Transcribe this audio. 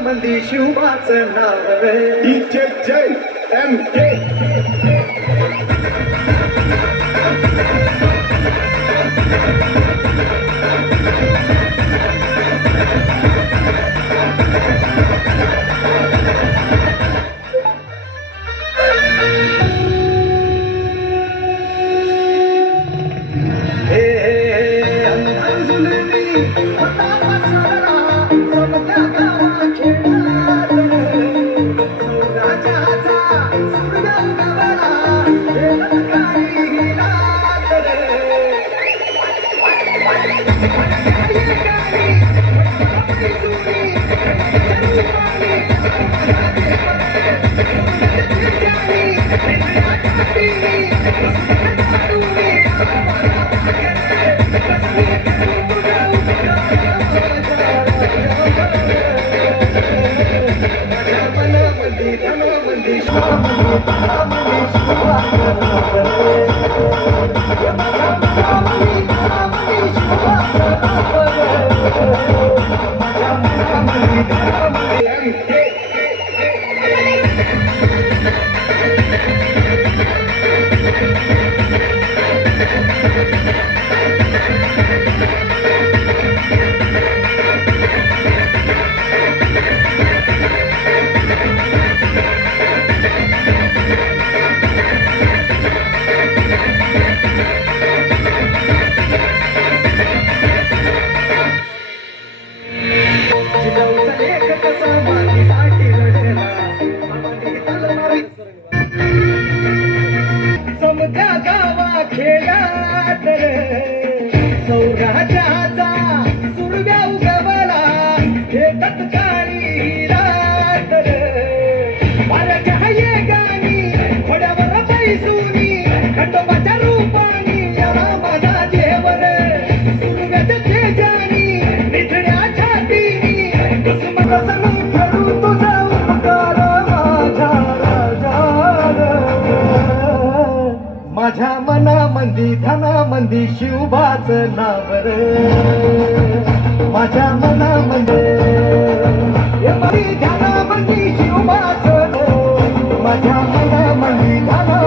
मंदी शिवबाचं नाव रे DJ MK समजा गावा खेळात सौराजाचा सुरव्या उगवला शेतात काळी रात वाऱ्याच्या ये गाणी घोड्यावर बैसूनी खंडोबाच्या रूपानी याला माझा देवर सुरव्याच्या तेजानी निधड्या छातीनी कुसुम करू तुझा उपकार माझ्या मनामंदी धनामंदी शिवबाचं नाव रे माझ्या मनामंदी ध्यानामंदी शिवबाचं माझ्या मनामंदी धना